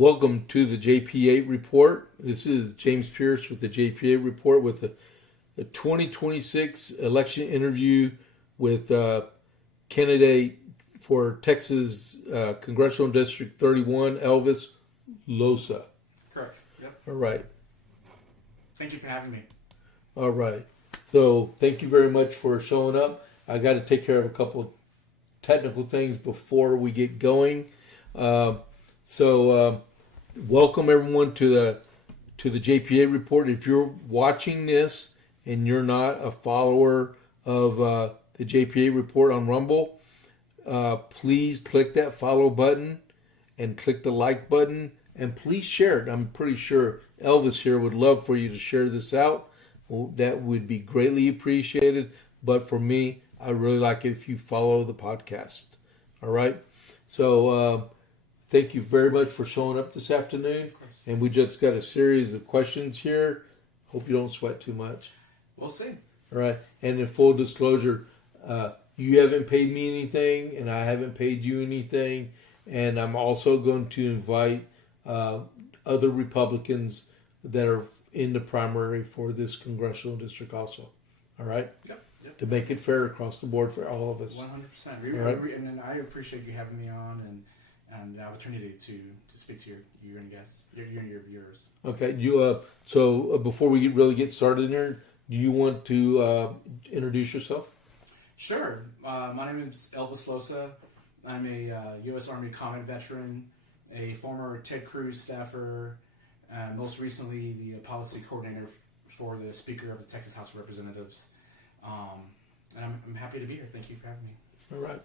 Welcome to the JP8 Report. This is James Pierce with the JP8 Report with the 2026 election interview with candidate for Texas Congressional District 31, Elvis Lossa. Correct. Yep. All right. Thank you for having me. All right. So thank you very much for showing up. I got to take care of a couple of technical things before we get going. Welcome everyone to the JP8 Report. If you're watching this and you're not a follower of the JP8 Report on Rumble, please click that follow button and click the like button and please share it. I'm pretty sure Elvis here would love for you to share this out. Well, that would be greatly appreciated. But for me, I really like it if you follow the podcast. All right. So thank you very much for showing up this afternoon. And we just got a series of questions here. Hope you don't sweat too much. We'll see. All right. And in full disclosure, you haven't paid me anything and I haven't paid you anything. And I'm also going to invite other Republicans that are in the primary for this congressional district also. All right? Yep. To make it fair across the board for all of us. 100%. Right. And I appreciate you having me on and the opportunity to speak to your guests, your viewers. Okay. So before we really get started in there, do you want to introduce yourself? Sure. My name is Elvis Lossa. I'm a U.S. Army combat veteran, a former Ted Cruz staffer, most recently the policy coordinator for the Speaker of the Texas House of Representatives. And I'm happy to be here. Thank you for having me. All right.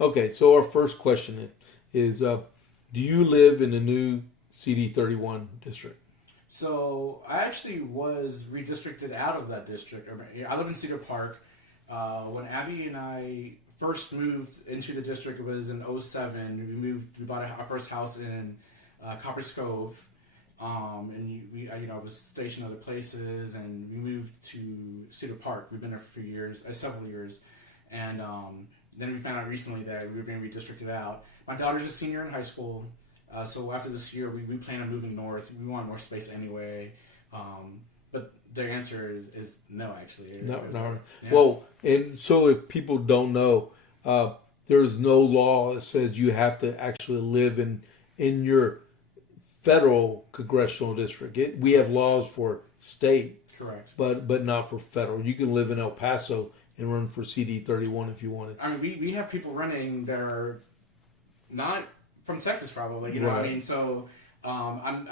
Okay, so our first question is, do you live in the new CD-31 district? So I actually was redistricted out of that district. I live in Cedar Park. When Abby and I first moved into the district, it was in 2007. We bought our first house in Copper Cove. And I was stationed other places, and we moved to Cedar Park. We've been there for several years, and then we found out recently that we were being redistricted out. My daughter's a senior in high school, so after this year, we plan on moving north. We want more space anyway, but the answer is no, actually. No. Yeah. Well, and so if people don't know, there's no law that says you have to actually live in your federal congressional district. We have laws for state, correct, but not for federal. You can live in El Paso and run for CD-31 if you wanted. I mean, we have people running that are not from Texas, probably. You know right. what I mean? So, I'm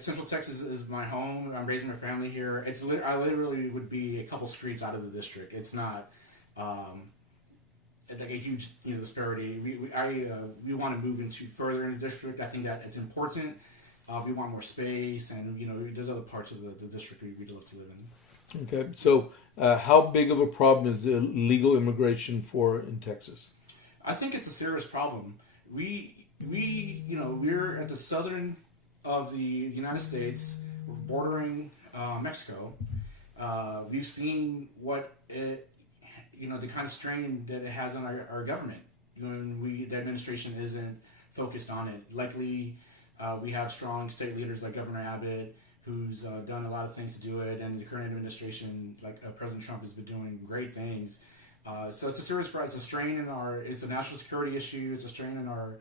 Central Texas is my home. I'm raising my family here. I literally would be a couple streets out of the district. It's not it's like a huge disparity. We want to move into further in the district. I think that it's important. We want more space, and there's other parts of the district we'd love to live in. Okay, so how big of a problem is illegal immigration in Texas? I think it's a serious problem. We're at the southern of the United States. We're bordering Mexico. We've seen the kind of strain that it has on our government when the administration isn't focused on it. Likely, we have strong state leaders like Governor Abbott, who's done a lot of things to do it, and the current administration, like President Trump, has been doing great things. So it's a serious problem. It's a strain in it's a national security issue. It's a strain in our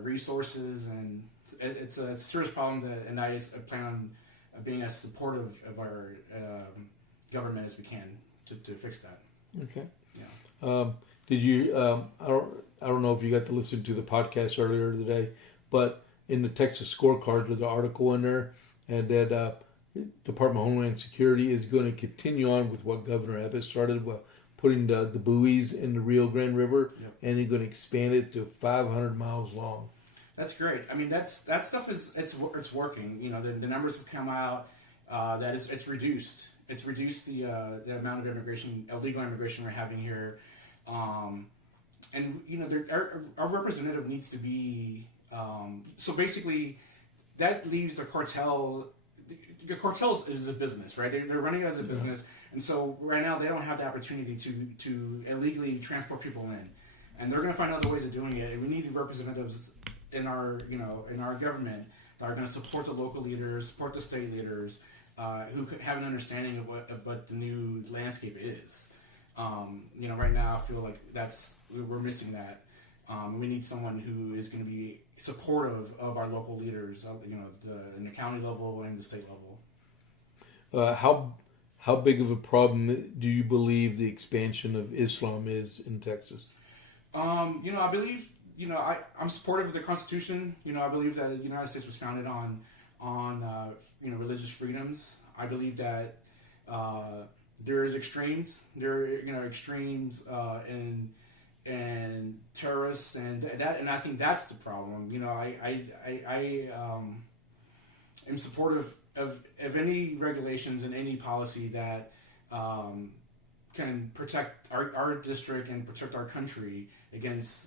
resources, and it's a serious problem. And I plan on being as supportive of our government as we can to fix that. Okay. Yeah. Did you? I don't know if you got to listen to the podcast earlier today, but in the Texas scorecard, there's an article in there, and that Department of Homeland Security is going to continue on with what Governor Abbott started, putting the buoys in the Rio Grande River, yep. And they're going to expand it to 500 miles long. That's great. I mean, that stuff it's working. The numbers have come out that it's reduced. It's reduced the amount of illegal immigration we're having here, and our representative needs to be. So basically, that leaves the cartel. The cartel is a business, right? They're running it as a business, and so right now they don't have the opportunity to illegally transport people in, and they're going to find other ways of doing it. And we need representatives in our government that are going to support the local leaders, support the state leaders, who have an understanding of what the new landscape is. Right now I feel like we're missing that. We need someone who is going to be supportive of our local leaders, in the county level and the state level. How big of a problem do you believe the expansion of Islam is in Texas? I believe, I'm supportive of the Constitution. I believe that the United States was founded on religious freedoms. I believe that there is extremes. Extremes and terrorists and I think that's the problem. I am supportive of any regulations and any policy that can protect our district and protect our country against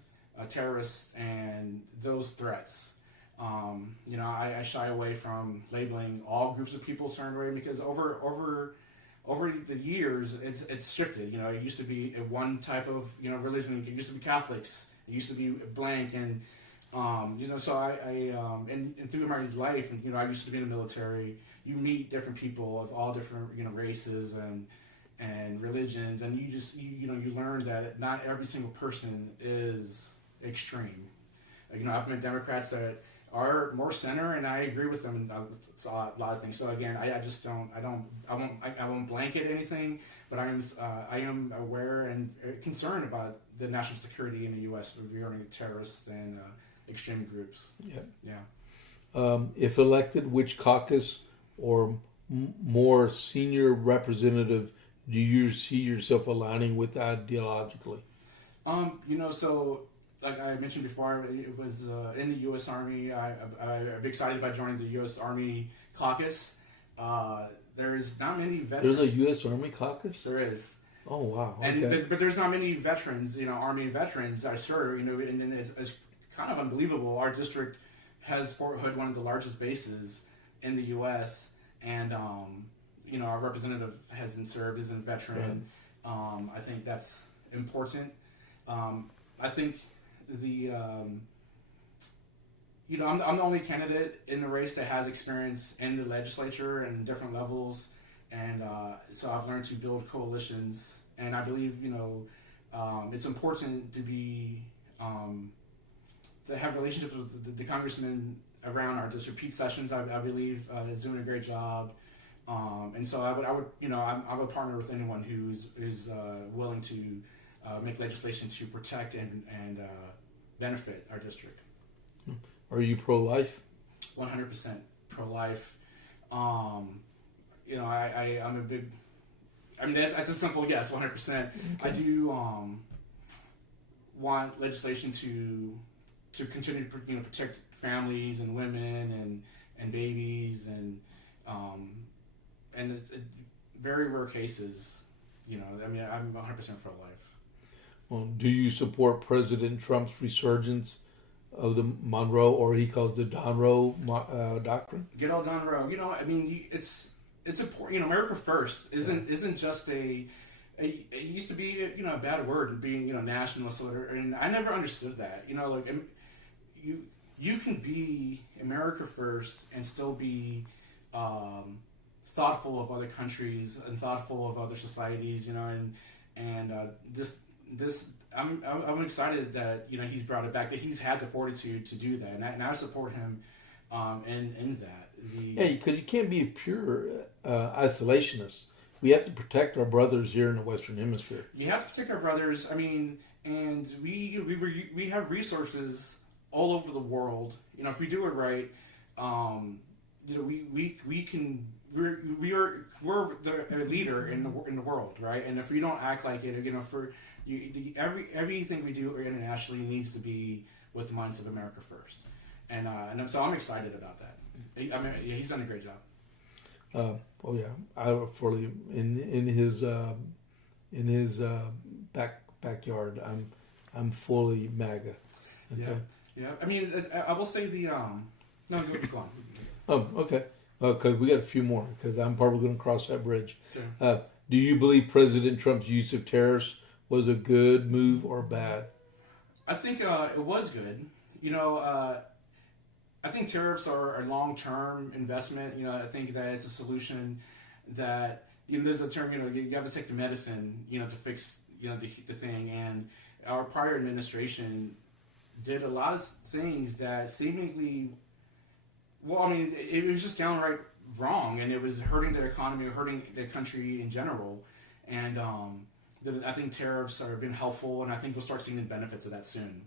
terrorists and those threats. I shy away from labeling all groups of people a certain way because over the years it's shifted. It used to be one type of religion. It used to be Catholics. It used to be blank and so and through my life, I used to be in the military. You meet different people of all different races and religions, and you learn that not every single person is extreme. I've met Democrats that are more center, and I agree with them in a lot of things. So again, I won't blanket anything, but I am aware and concerned about the national security in the U.S. regarding terrorists and extreme groups. Yeah. If elected, which caucus or more senior representative do you see yourself aligning with ideologically? So like I mentioned before, it was in the U.S. Army. I'm excited about joining the U.S. Army caucus. There's not many veterans. There's a U.S. Army caucus? There is. Oh, wow. Okay. But there's not many veterans, Army veterans that serve, and it's kind of unbelievable. Our district has Fort Hood, one of the largest bases in the U.S., and, our representative hasn't served, is a veteran. Right. I think that's important. I think I'm the only candidate in the race that has experience in the legislature and different levels, and so I've learned to build coalitions, and I believe it's important to be to have relationships with the congressmen around our district. Pete Sessions, I believe, is doing a great job, and so I would partner with anyone who's willing to make legislation to protect and benefit our district. Are you pro-life? 100% pro-life. I'm a big. That's a simple yes. 100%. Okay. I do want legislation to continue to protect families and women and babies and very rare cases. I'm 100% pro-life. Well, do you support President Trump's resurgence of the Monroe, or he calls the Donroe doctrine? Good old Donroe. It's important. America First isn't just it used to be a bad word, being nationalist, and I never understood that. You can be America First and still be thoughtful of other countries and thoughtful of other societies. I'm excited that he's brought it back, that he's had the fortitude to do that, and I support him in that. Because you can't be a pure isolationist. We have to protect our brothers here in the Western Hemisphere. You have to protect our brothers. And we have resources all over the world. If we do it right, we can. We're the leader in the world, right? And if we don't act like it, everything we do internationally needs to be with the mindset of America First, and so I'm excited about that. He's done a great job. I fully in his backyard. I'm fully MAGA. Okay. Yeah. I will say the no, go on. Oh, okay. Because we got a few more. Because I'm probably going to cross that bridge. Sure. Do you believe President Trump's use of tariffs was a good move or bad? I think it was good. I think tariffs are a long-term investment. I think that it's a solution that, there's a term, you have to take the medicine, to fix, the thing. And our prior administration did a lot of things that seemingly, it was just downright wrong, and it was hurting the economy, hurting the country in general. And I think tariffs have been helpful, and I think we'll start seeing the benefits of that soon.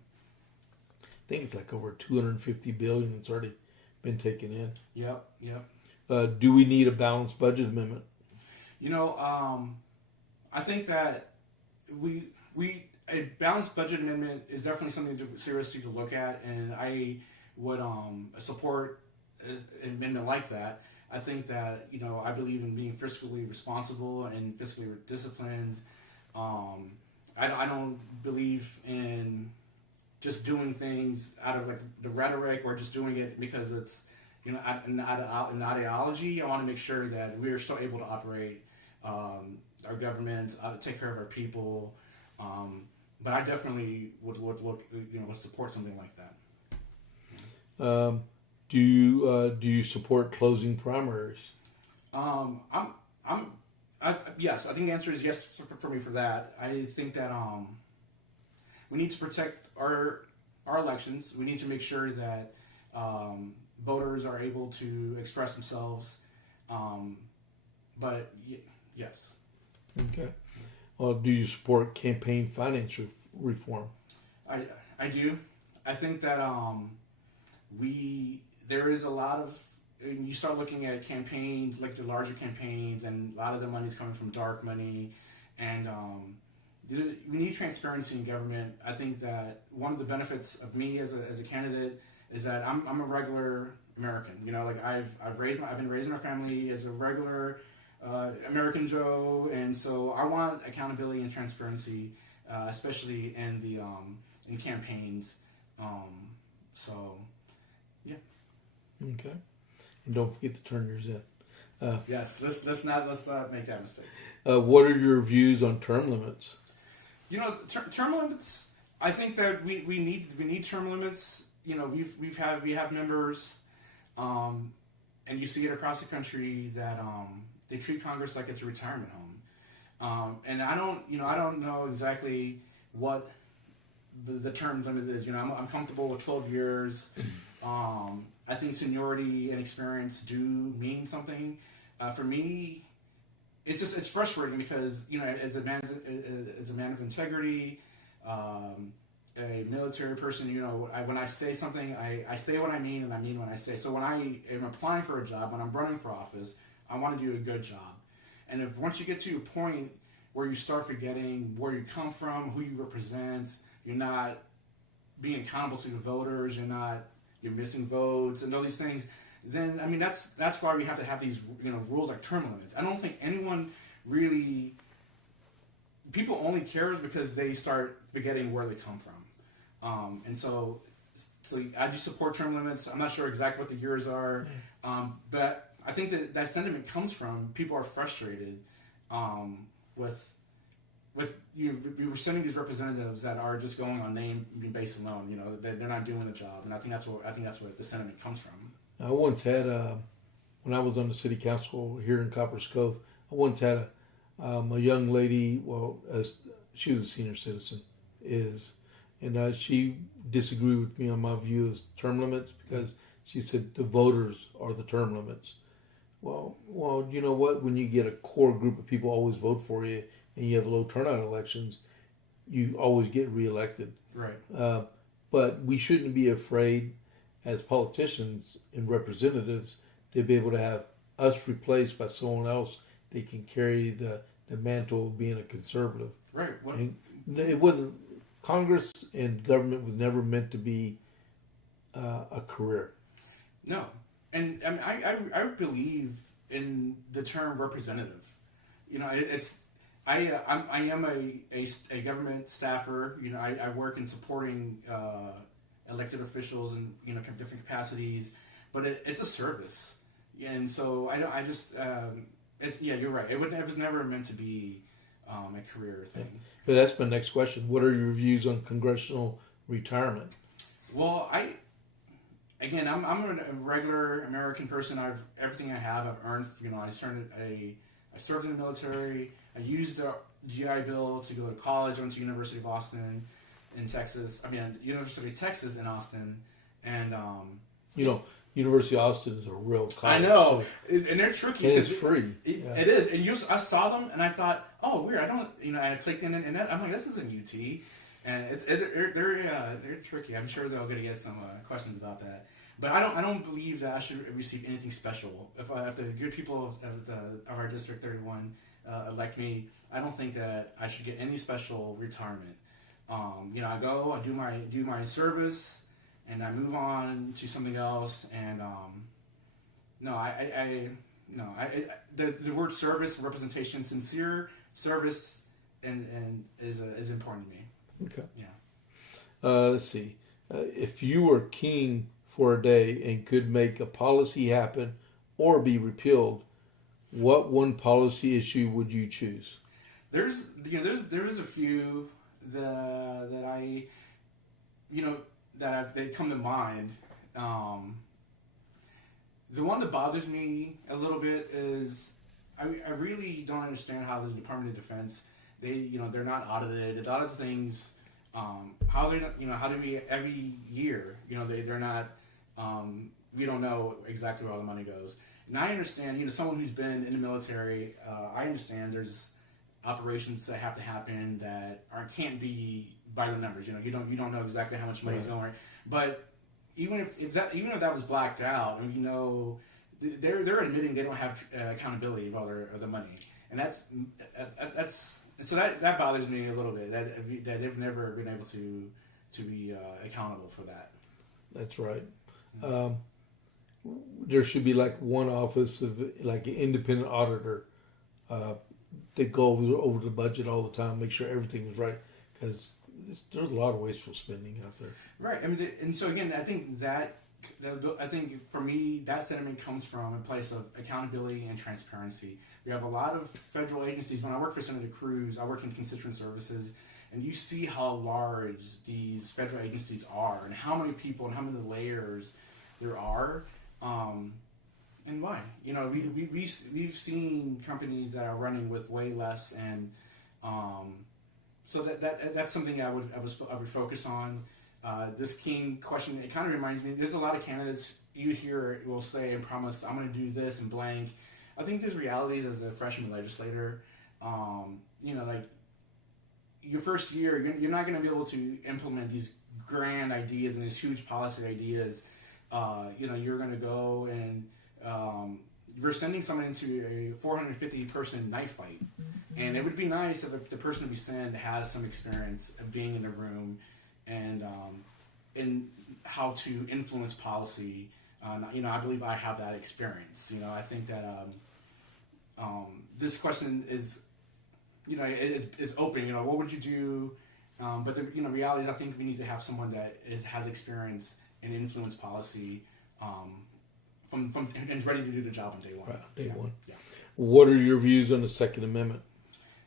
I think it's like over 250 billion that's already been taken in. Yep. Do we need a balanced budget amendment? I think that a balanced budget amendment is definitely something seriously to look at, and I would support an amendment like that. I think that I believe in being fiscally responsible and fiscally disciplined. I don't believe in just doing things out of like the rhetoric or just doing it because it's an ideology. I want to make sure that we are still able to operate our government, take care of our people. But I definitely would look, would support something like that. Do you support closing primaries? Yes. I think the answer is yes for me for that. I think that we need to protect our elections. We need to make sure that voters are able to express themselves. But yes. Okay. Well, do you support campaign finance reform? I do. I think that there is a lot of, when you start looking at campaigns, like the larger campaigns, and a lot of the money is coming from dark money, and we need transparency in government. I think that one of the benefits of me as a candidate is that I'm a regular American. I've been raised in our family as a regular American Joe, and so I want accountability and transparency, especially in campaigns. So, yeah. Okay. And don't forget to turn yours in. Yes, let's not make that mistake. What are your views on term limits? Term limits. I think that we need term limits. We have members, and you see it across the country that they treat Congress like it's a retirement home. And I don't know exactly what the term limit is. I'm comfortable with 12 years. I think seniority and experience do mean something. For me, it's frustrating because as a man of integrity, a military person, when I say something, I say what I mean, and I mean what I say. So when I am applying for a job, when I'm running for office, I want to do a good job. And if once you get to a point where you start forgetting where you come from, who you represent, you're not being accountable to the voters, you're missing votes and all these things, then that's why we have to have these rules like term limits. I don't think anyone really, people only care because they start forgetting where they come from. And so I do support term limits. I'm not sure exactly what the years are, but I think that sentiment comes from people are frustrated with you were sending these representatives that are just going on name base alone. They're not doing the job, and I think that's where the sentiment comes from. I once had when I was on the city council here in Copper's Cove, I once had a young lady. Well, she was a senior citizen, and she disagreed with me on my view of term limits because she said the voters are the term limits. Well, you know what? When you get a core group of people always vote for you, and you have low turnout elections, you always get reelected. Right. But we shouldn't be afraid, as politicians and representatives, to be able to have us replaced by someone else that can carry the mantle of being a conservative. Right. And it wasn't. Congress and government was never meant to be a career. No. And I believe in the term representative. I am a government staffer. I work in supporting elected officials in different capacities, but it's a service, and so you're right. It was never meant to be a career thing. But that's my next question. What are your views on congressional retirement? Well, again, I'm a regular American person. Everything I have, I've earned. I served in the military. I used the GI Bill to go to college. I went to University of Austin in Texas. University of Texas in Austin, and University of Austin is a real college. I know, and they're tricky. And it's free. It is, and I saw them, and I thought, oh, weird. I clicked in, and I'm like, this isn't UT, and they're tricky. I'm sure they're going to get some questions about that. But I don't believe that I should receive anything special. If the good people of our District 31 elect me, I don't think that I should get any special retirement. I go, I do my service, and I move on to something else. And the word service, representation, sincere service, and is important to me. Okay. Yeah. Let's see. If you were king for a day and could make a policy happen or be repealed, what one policy issue would you choose? There's a few that they come to mind. The one that bothers me a little bit is I really don't understand how the Department of Defense, they're not audited. A lot of things, how do we every year, they're not. We don't know exactly where all the money goes. And I understand, someone who's been in the military, I understand there's operations that have to happen that can't be by the numbers. You don't know exactly how much money is going. But even if that was blacked out, and they're admitting they don't have accountability of the money, and so that bothers me a little bit. That they've never been able to be accountable for that. That's right. There should be like one office of like an independent auditor that goes over the budget all the time, make sure everything is right, because there's a lot of wasteful spending out there. Right. And so again, I think for me that sentiment comes from a place of accountability and transparency. We have a lot of federal agencies. When I worked for Senator Cruz, I worked in constituent services. And you see how large these federal agencies are, and how many people and how many layers there are, and why. We've seen companies that are running with way less, and so that's something I would focus on. This king question, it kind of reminds me. There's a lot of candidates you hear will say and promise, I'm going to do this and blank. I think there's realities as a freshman legislator. Your first year, you're not going to be able to implement these grand ideas and these huge policy ideas. You're going to go and you're sending someone into a 450-person knife fight. Mm-hmm. And it would be nice if the person we send has some experience of being in the room and in how to influence policy. I believe I have that experience. I think that this question is... it's open. What would you do? But the reality is, I think we need to have someone that has experience and influence policy, and is ready to do the job on day one. Right, day one. Yeah. What are your views on the Second Amendment?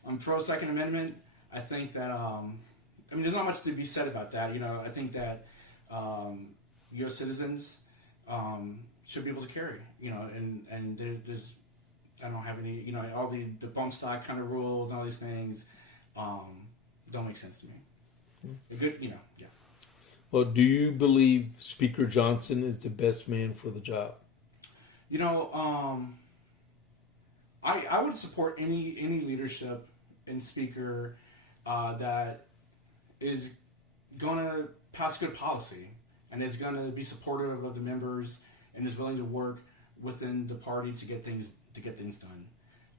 I'm pro Second Amendment. I think that there's not much to be said about that. I think that U.S. citizens should be able to carry. And there's. I don't have any, all the bump stock kind of rules and all these things don't make sense to me. Good, yeah. Well, do you believe Speaker Johnson is the best man for the job? I would support any leadership and speaker that is going to pass good policy and is going to be supportive of the members and is willing to work within the party to get things done.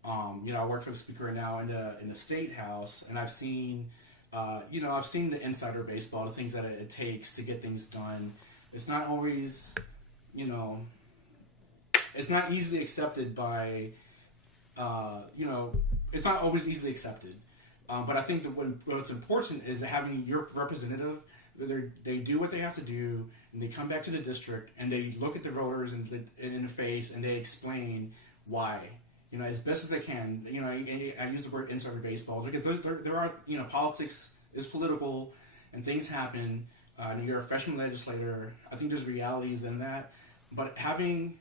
I work for the speaker right now in the state house, and I've seen the insider baseball, the things that it takes to get things done. It's not always, it's not easily accepted by, it's not always easily accepted. But I think that what's important is that having your representative, they do what they have to do, and they come back to the district, and they look at the voters in the face, and they explain why, as best as they can. I use the word insider baseball because there are, politics is political, and things happen. and you're a freshman legislator, I think there's realities in that. But having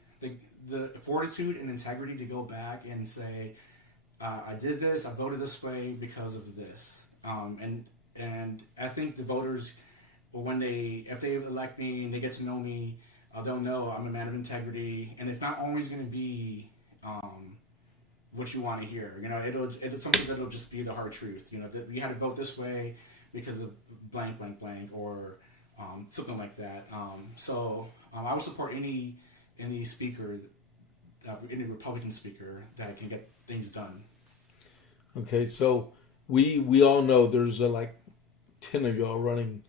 the fortitude and integrity to go back and say, I did this, I voted this way because of this. And I think the voters, if they elect me and they get to know me, they'll know I'm a man of integrity, and it's not always going to be what you want to hear. Sometimes it'll just be the hard truth. That you had to vote this way because of blank, blank, blank, or something like that. So I would support any speaker, any Republican speaker that can get things done. Okay, so we all know there's like 10 of y'all running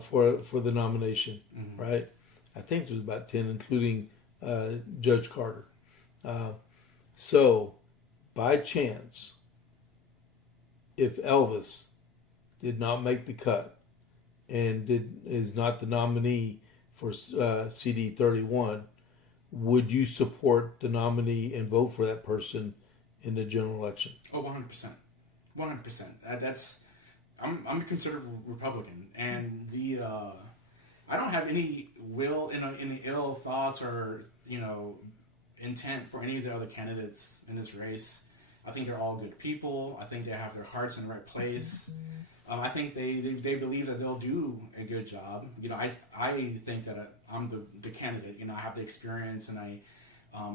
for the nomination, mm-hmm. right? I think there's about 10, including Judge Carter. So, by chance, if Elvis did not make the cut and is not the nominee for CD-31, would you support the nominee and vote for that person in the general election? Oh, 100%. 100%. I'm a conservative Republican, and I don't have any any ill thoughts or intent for any of the other candidates in this race. I think they're all good people. I think they have their hearts in the right place. I think they believe that they'll do a good job. I think that I'm the candidate. I have the experience, and I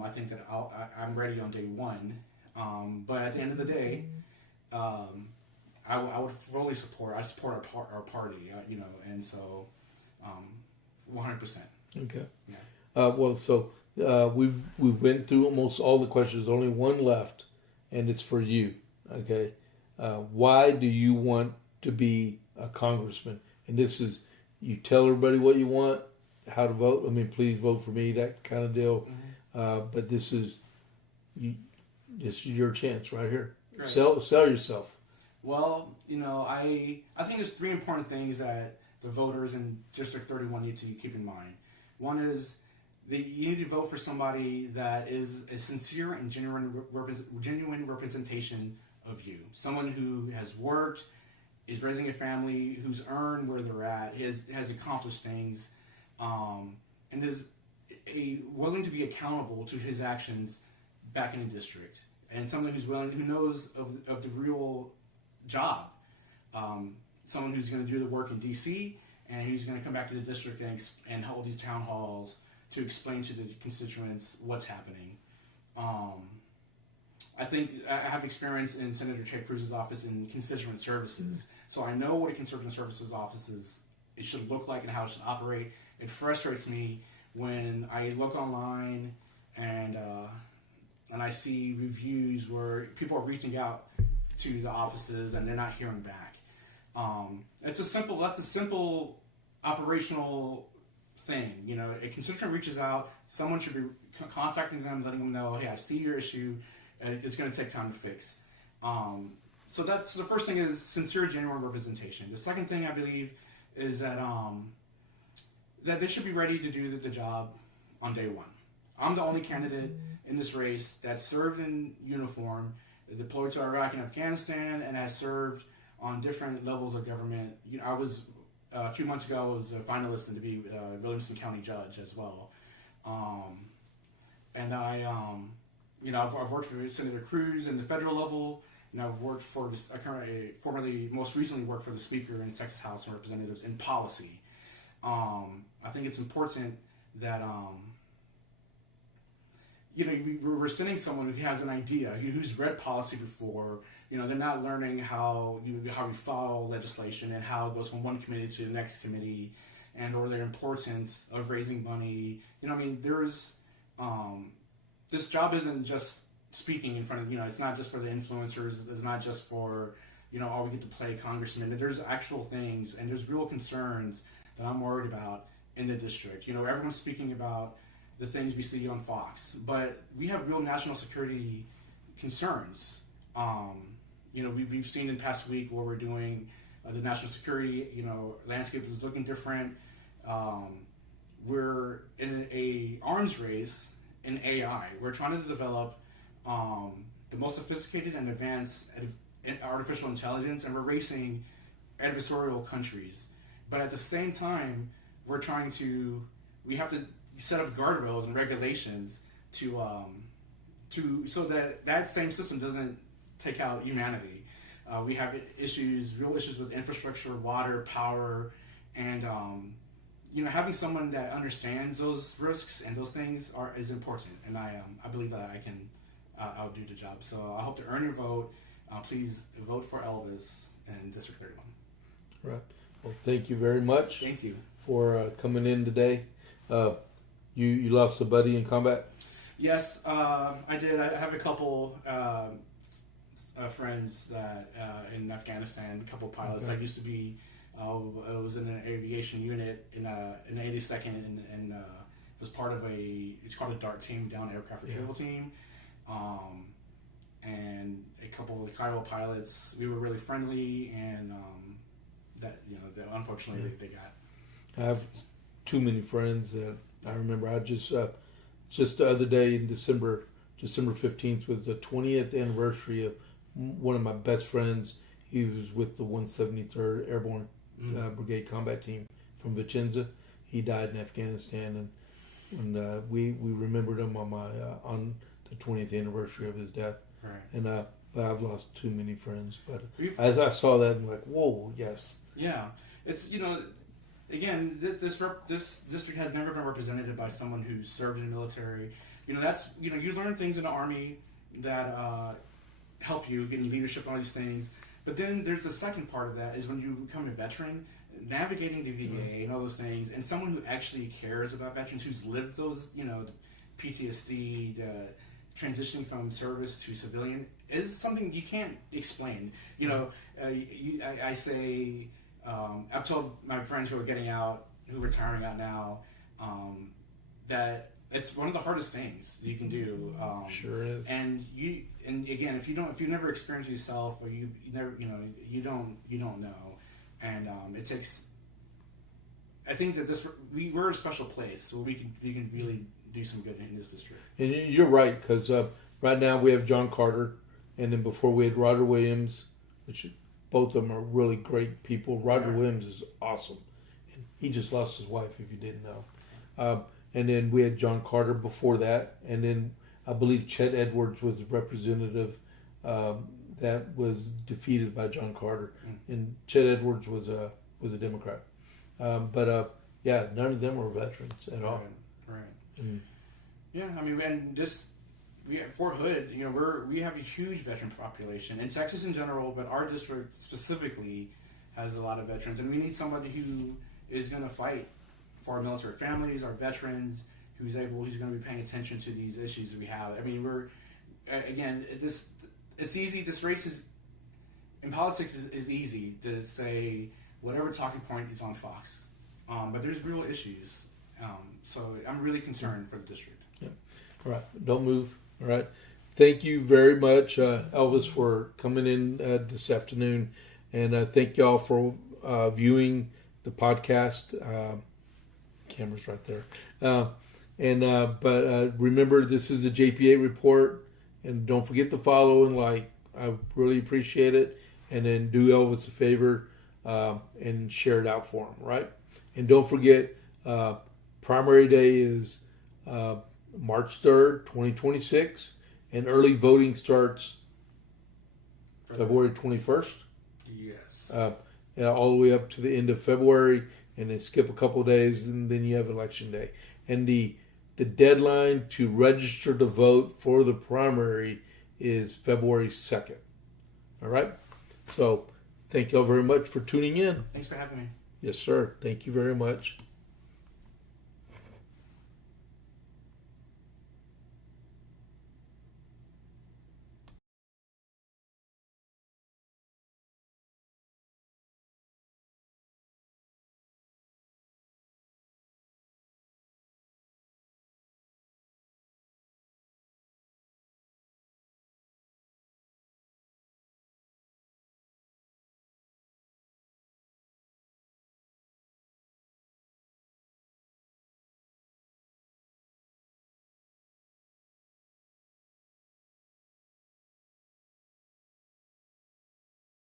think that I'm ready on day one. But at the end of the day, I would fully support. I support our party. And so 100%. Okay. Yeah. So we went through almost all the questions. There's only one left, and it's for you. Okay. Why do you want to be a congressman? And this is, you tell everybody what you want, how to vote. I mean, please vote for me, that kind of deal. Mm-hmm. But this is your chance right here. Great. Sell yourself. Well, I think there's three important things that the voters in District 31 need to keep in mind. One is you need to vote for somebody that is a sincere and genuine representation of you. Someone who has worked, is raising a family, who's earned where they're at, has accomplished things, and is willing to be accountable to his actions back in the district. And someone who knows of the real job. Someone who's going to do the work in D.C. and who's going to come back to the district and hold these town halls to explain to the constituents what's happening. I think I have experience in Senator Ted Cruz's office in constituent services, so I know what a constituent services office it should look like and how it should operate. It frustrates me when I look online and I see reviews where people are reaching out to the offices and they're not hearing back. That's a simple operational thing. A constituent reaches out, someone should be contacting them, letting them know, hey, I see your issue, it's going to take time to fix. So that's the first thing, is sincere, genuine representation. The second thing I believe is that they should be ready to do the job on day one. I'm the only candidate in this race that served in uniform, deployed to Iraq and Afghanistan, and has served on different levels of government. I was a few months ago, I was a finalist to be Williamson County judge as well. And I've worked for Senator Cruz in the federal level, and I've worked for most recently worked for the Speaker in the Texas House of Representatives in policy. I think it's important that we're sending someone who has an idea, who's read policy before. They're not learning how you follow legislation and how it goes from one committee to the next committee, or the importance of raising money. There's this job isn't just speaking in front of, it's not just for the influencers. It's not just for, we get to play congressman. There's actual things, and there's real concerns that I'm worried about in the district. Everyone's speaking about the things we see on Fox, but we have real national security concerns. We've seen in the past week what we're doing, the national security, landscape is looking different. We're in a arms race in AI. We're trying to develop the most sophisticated and advanced artificial intelligence, and we're racing adversarial countries. But at the same time, we have to set up guardrails and regulations to so that same system doesn't take out humanity. We have real issues with infrastructure, water, power, and having someone that understands those risks and those things is important. And I believe that I'll do the job. So I hope to earn your vote. Please vote for Elvis in District 31. Right. Well, thank you very much. Thank you for coming in today. You lost a buddy in combat? Yes, I did. I have a couple friends that in Afghanistan, a couple pilots. Okay. I used to be. I was in an aviation unit in the 82nd, and was part of it's called a DART team, down aircraft retrieval team. And a couple of the Kiowa pilots, we were really friendly, and that unfortunately they got. I have too many friends that I remember. I just the other day in December 15th was the 20th anniversary of one of my best friends. He was with the 173rd Airborne Brigade Combat Team from Vicenza. He died in Afghanistan, and we remembered him on the 20th anniversary of his death. Right. And but I've lost too many friends. But as I saw that, I'm like, whoa, yes. Yeah, it's again, this district has never been represented by someone who served in the military. You learn things in the Army that help you get in leadership and all these things. But then there's the second part of that is when you become a veteran, navigating the VA and all those things, and someone who actually cares about veterans, who's lived those, PTSD, transitioning from service to civilian, is something you can't explain. I say, I've told my friends who are getting out, who are retiring out now, that it's one of the hardest things you can do. Sure is. And again, if you never experience it yourself, or you never, you don't know. And it takes. I think that we're a special place where we can really do some good in this district. And you're right, because right now we have John Carter, and then before we had Roger Williams, which both of them are really great people. Roger Williams is awesome. And he just lost his wife, if you didn't know. And then we had John Carter before that, and then I believe Chet Edwards was a representative that was defeated by John Carter, and Chet Edwards was a Democrat. But none of them were veterans at all. Right. Yeah, I mean, and we at Fort Hood, we have a huge veteran population in Texas in general, but our district specifically has a lot of veterans, and we need somebody who is going to fight for our military families, our veterans, who's going to be paying attention to these issues that we have. I mean, it's easy. This race in politics is easy to say whatever talking point is on Fox, but there's real issues. So I'm really concerned for the district. Yeah. All right. Don't move. All right. Thank you very much, Elvis, for coming in this afternoon, and thank y'all for viewing the podcast. Camera's right there. But remember, this is the JP8 Report, and don't forget to follow and like. I really appreciate it. And then do Elvis a favor and share it out for him, right? And don't forget, primary day is March 3rd, 2026, and early voting starts February 21st. Yes. All the way up to the end of February, and then skip a couple of days, and then you have election day. And the deadline to register to vote for the primary is February 2nd. All right? So thank you all very much for tuning in. Thanks for having me. Yes, sir. Thank you very much.